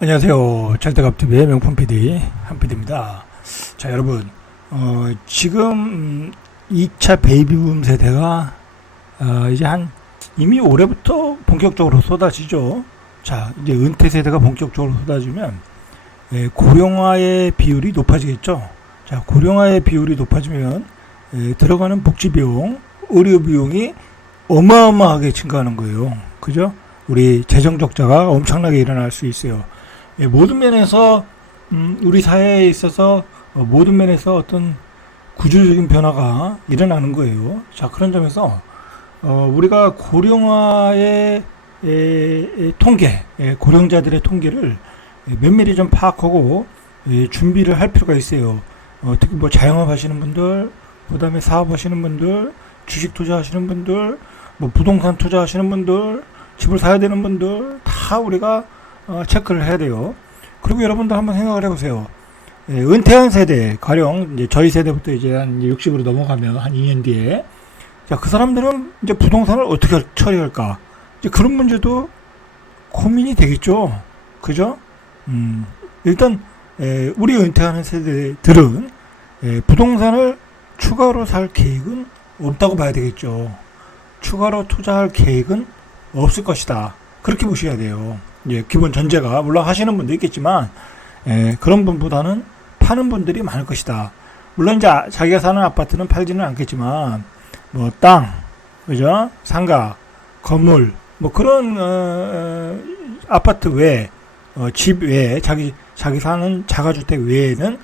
안녕하세요. 찰떡앞TV의 명품 PD 한PD입니다. 자, 여러분, 지금 2차 베이비붐 세대가 이제 이미 올해부터 본격적으로 쏟아지죠. 자, 이제 은퇴 세대가 본격적으로 쏟아지면 고령화의 비율이 높아지겠죠. 자, 고령화의 비율이 높아지면 들어가는 복지 비용, 의료 비용이 어마어마하게 증가하는 거예요. 그죠? 우리 재정 적자가 엄청나게 일어날 수 있어요. 모든 면에서 우리 사회에 있어서 모든 면에서 어떤 구조적인 변화가 일어나는 거예요. 자, 그런 점에서 우리가 고령화의 통계, 고령자들의 통계를 면밀히 좀 파악하고 준비를 할 필요가 있어요. 특히 뭐 자영업 하시는 분들, 그 다음에 사업 하시는 분들, 주식 투자하시는 분들, 뭐 부동산 투자하시는 분들, 집을 사야 되는 분들 다 우리가 체크를 해야 돼요. 그리고 여러분도 한번 생각을 해보세요. 은퇴한 세대, 가령 이제 저희 세대부터 이제 한 60으로 넘어가면 한 2년 뒤에, 자, 그 사람들은 이제 부동산을 어떻게 처리할까? 이제 그런 문제도 고민이 되겠죠. 그죠? 일단 우리 은퇴하는 세대들은 부동산을 추가로 살 계획은 없다고 봐야 되겠죠. 추가로 투자할 계획은 없을 것이다. 그렇게 보셔야 돼요. 기본 전제가, 물론 하시는 분도 있겠지만, 그런 분보다는 파는 분들이 많을 것이다. 물론 이제 자기가 사는 아파트는 팔지는 않겠지만, 뭐, 땅, 그죠? 상가, 건물, 뭐 그런, 아파트 외에, 집 외에, 자기 사는 자가주택 외에는,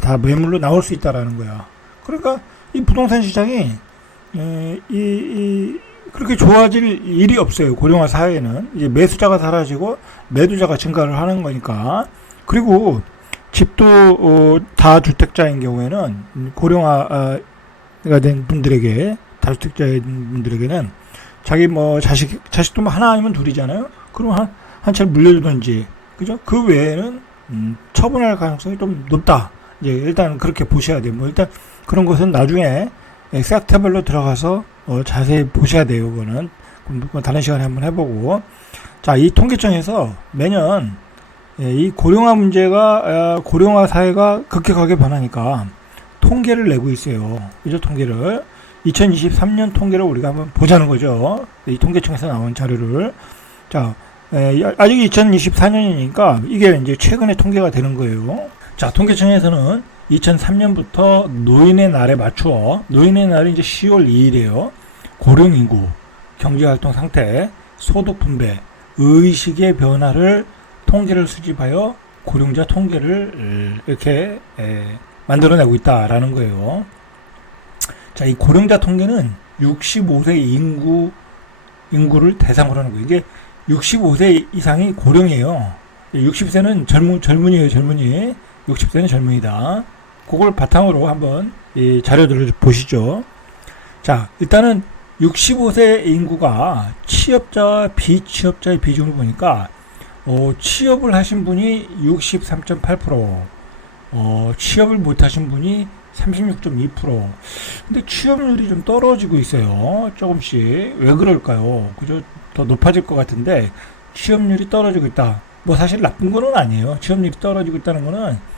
다 매물로 나올 수 있다라는 거야. 그러니까, 이 부동산 시장이, 그렇게 좋아질 일이 없어요. 고령화 사회에는. 이제 매수자가 사라지고 매도자가 증가를 하는 거니까. 그리고 집도 다주택자인 경우에는 고령화가 된 분들에게, 다주택자인 분들에게는 자기 뭐 자식도 뭐 하나 아니면 둘이잖아요. 그럼 한 채를 물려주든지, 그죠? 그 외에는 처분할 가능성이 좀 높다. 이제 일단 그렇게 보셔야 돼요. 뭐 일단 그런 것은 나중에 섹터별로 들어가서 자세히 보셔야 돼요. 그거는 다른 시간에 한번 해보고. 자, 이 통계청에서 매년 이 고령화 문제가, 고령화 사회가 급격하게 변하니까 통계를 내고 있어요. 그죠? 통계를 2023년 통계를 우리가 한번 보자는 거죠. 이 통계청에서 나온 자료를. 자, 아직 2024년이니까 이게 이제 최근에 통계가 되는 거예요. 자, 통계청에서는 2003년부터 노인의 날에 맞추어, 노인의 날이 이제 10월 2일이에요. 고령인구, 경제활동 상태, 소득 분배, 의식의 변화를 통계를 수집하여 고령자 통계를 이렇게 만들어내고 있다라는 거예요. 자, 이 고령자 통계는 65세 인구를 대상으로 하는 거예요. 이게 65세 이상이 고령이에요. 60세는 젊은이에요, 젊은이. 60세는 젊은이다. 그걸 바탕으로 한번 이 자료들을 보시죠. 자, 일단은 65세 인구가 취업자와 비취업자의 비중을 보니까 취업을 하신 분이 63.8%, 취업을 못하신 분이 36.2%. 근데 취업률이 좀 떨어지고 있어요. 조금씩. 왜 그럴까요? 그죠? 더 높아질 것 같은데 취업률이 떨어지고 있다. 뭐 사실 나쁜 거는 아니에요. 취업률이 떨어지고 있다는 거는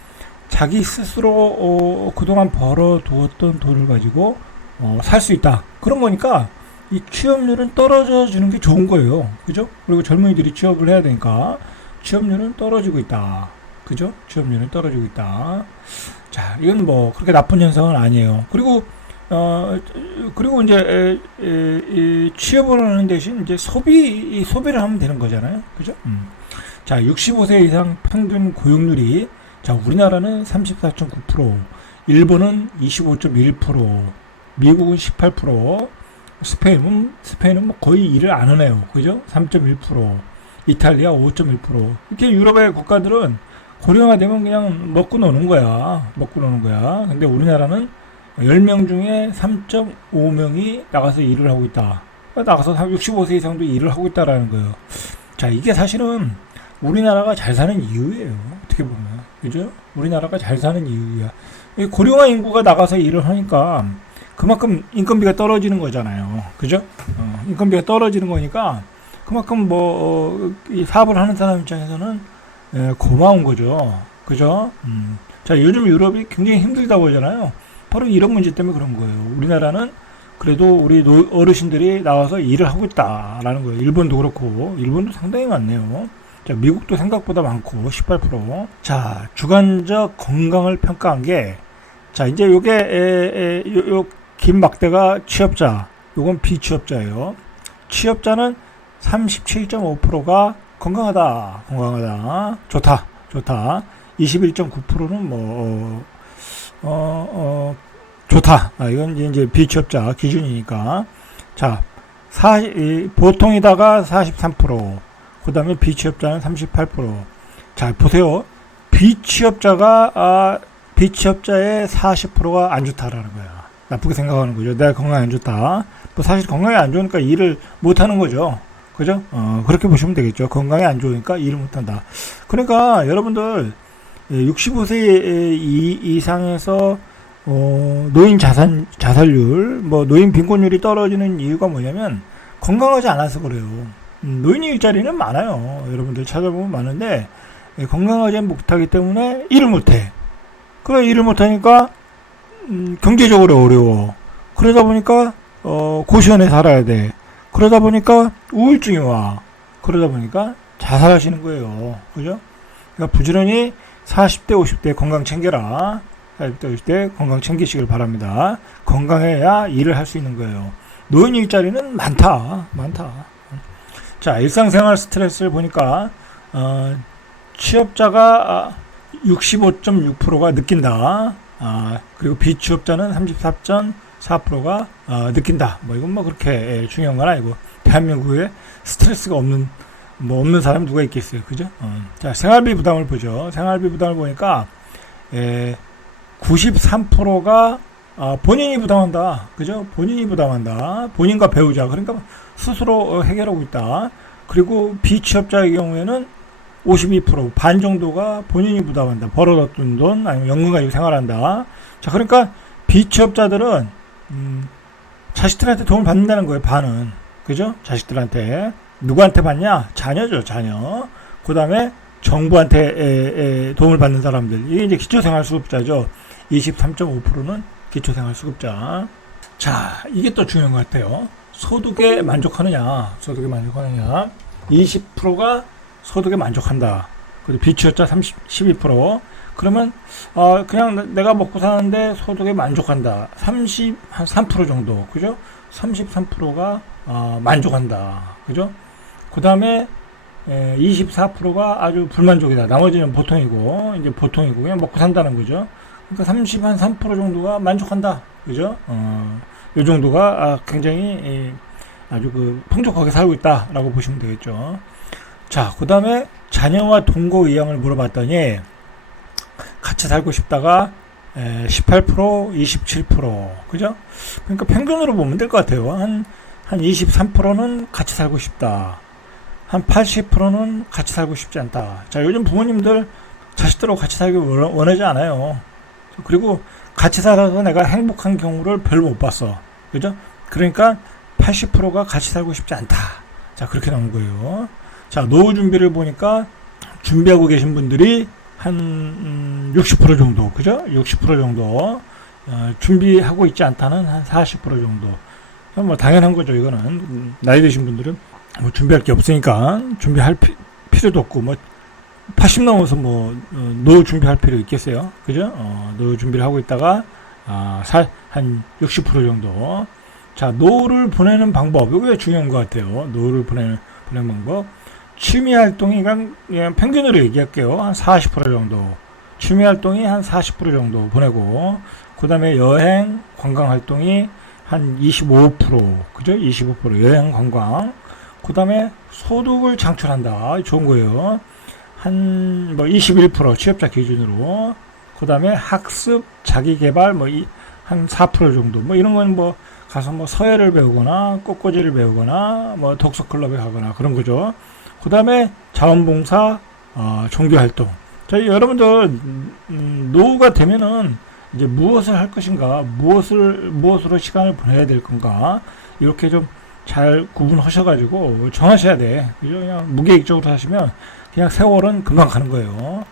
자기 스스로 그동안 벌어두었던 돈을 가지고 살 수 있다. 그런 거니까 이 취업률은 떨어져 주는 게 좋은 거예요. 그죠? 그리고 젊은이들이 취업을 해야 되니까 취업률은 떨어지고 있다. 그죠? 취업률은 떨어지고 있다. 자, 이건 뭐 그렇게 나쁜 현상은 아니에요. 그리고 그리고 이제 취업을 하는 대신 이제 소비를 하면 되는 거잖아요. 그죠? 자, 65세 이상 평균 고용률이, 자, 우리나라는 34.9%, 일본은 25.1%, 미국은 18%, 스페인은 뭐 거의 일을 안 하네요. 그죠? 3.1%, 이탈리아 5.1%. 이렇게 유럽의 국가들은 고령화되면 그냥 먹고 노는 거야. 먹고 노는 거야. 근데 우리나라는 10명 중에 3.5명이 나가서 일을 하고 있다. 나가서 65세 이상도 일을 하고 있다라는 거예요. 자, 이게 사실은 우리나라가 잘 사는 이유예요. 어떻게 보면. 그죠? 우리나라가 잘 사는 이유야. 고령화 인구가 나가서 일을 하니까 그만큼 인건비가 떨어지는 거잖아요. 그죠? 인건비가 떨어지는 거니까 그만큼 이 사업을 하는 사람 입장에서는 고마운 거죠. 그죠? 자, 요즘 유럽이 굉장히 힘들다고 하잖아요. 바로 이런 문제 때문에 그런 거예요. 우리나라는 그래도 우리 어르신들이 나와서 일을 하고 있다라는 거예요. 일본도 그렇고, 일본도 상당히 많네요. 자, 미국도 생각보다 많고, 18%. 자, 주관적 건강을 평가한 게, 자, 이제 요게, 긴 막대가 취업자, 요건 비취업자예요. 취업자는 37.5%가 건강하다. 좋다. 21.9%는 좋다. 이건 이제 비취업자 기준이니까. 자, 보통이다가 43%, 그 다음에 비취업자는 38%. 자, 보세요. 비취업자의 40%가 안 좋다라는 거야. 나쁘게 생각하는 거죠. 내가 건강이 안 좋다. 뭐 사실 건강이 안 좋으니까 일을 못 하는 거죠. 그죠? 그렇게 보시면 되겠죠. 건강이 안 좋으니까 일을 못 한다. 그러니까 여러분들 65세 이상에서 노인 자살률, 노인 빈곤율이 떨어지는 이유가 뭐냐면 건강하지 않아서 그래요. 노인 일자리는 많아요. 여러분들 찾아보면 많은데 건강하지 못하기 때문에 일을 못해. 그래, 일을 못하니까 경제적으로 어려워. 그러다 보니까 고시원에 살아야 돼. 그러다 보니까 우울증이 와. 그러다 보니까 자살하시는 거예요. 그죠? 그러니까 부지런히 40대, 50대 건강 챙겨라. 40대, 50대 건강 챙기시길 바랍니다. 건강해야 일을 할 수 있는 거예요. 노인 일자리는 많다. 자, 일상생활 스트레스를 보니까 취업자가 65.6%가 느낀다. 그리고 비취업자는 34.4%가 느낀다. 이건 그렇게 중요한 건 아니고, 대한민국에 스트레스가 없는 사람 누가 있겠어요. 그죠? 자, 생활비 부담을 보죠. 생활비 부담을 보니까 93%가 본인이 부담한다. 그죠? 본인이 부담한다. 본인과 배우자. 그러니까 스스로 해결하고 있다. 그리고 비취업자의 경우에는 52%, 반 정도가 본인이 부담한다. 벌어뒀던 돈, 아니면 연금 가지고 생활한다. 자, 그러니까 비취업자들은 자식들한테 도움을 받는다는 거예요. 반은. 그죠? 자식들한테. 누구한테 받냐? 자녀죠, 자녀. 그 다음에 정부한테 도움을 받는 사람들. 이게 이제 기초생활수급자죠. 23.5%는 기초생활수급자. 자, 이게 또 중요한 것 같아요. 소득에 만족하느냐. 20%가 소득에 만족한다. 그리고 비취업자 12%. 그러면 그냥 내가 먹고 사는데 소득에 만족한다. 한 3% 정도. 그죠? 33%가 만족한다. 그죠? 그 다음에 24%가 아주 불만족이다. 나머지는 보통이고, 이제 보통이고, 그냥 먹고 산다는 거죠. 그러니까 3 정도가 만족한다. 그죠? 이 정도가 굉장히 아주 풍족하게 살고 있다라고 보시면 되겠죠. 자, 그 다음에 자녀와 동거 의향을 물어봤더니 같이 살고 싶다가 18%, 27%. 그죠? 그러니까 평균으로 보면 될 것 같아요. 한 23%는 같이 살고 싶다. 한 80%는 같이 살고 싶지 않다. 자, 요즘 부모님들 자식들하고 같이 살기 원하지 않아요. 그리고 같이 살아서 내가 행복한 경우를 별로 못 봤어. 그죠? 그러니까 80%가 같이 살고 싶지 않다. 자, 그렇게 나온 거예요. 자, 노후 준비를 보니까 준비하고 계신 분들이 한 60% 정도, 그죠? 60% 정도 준비하고 있지 않다는 한 40% 정도. 당연한 거죠. 이거는 나이 드신 분들은 준비할 게 없으니까 준비할 필요도 없고 80 넘어서 노후 준비할 필요 있겠어요. 그죠? 노후 준비를 하고 있다가 한 60% 정도. 자, 노후를 보내는 방법. 이게 중요한 것 같아요. 노후를 보내는 방법. 취미 활동이 그냥 평균으로 얘기할게요. 한 40% 정도. 취미 활동이 한 40% 정도 보내고, 그 다음에 여행, 관광 활동이 한 25%. 그죠? 25% 여행, 관광. 그 다음에 소득을 창출한다. 좋은 거예요. 한 21% 취업자 기준으로. 그 다음에 학습, 자기개발 한 4% 정도. 이런 건 가서 서예를 배우거나 꽃꽂이를 배우거나 독서 클럽에 가거나 그런 거죠. 그 다음에 자원봉사, 종교활동. 자, 여러분들 노후가 되면은 이제 무엇을 할 것인가, 무엇으로 시간을 보내야 될 건가, 이렇게 좀 잘 구분하셔가지고 정하셔야 돼. 그죠? 그냥 무계획적으로 하시면 그냥 세월은 금방 가는 거예요.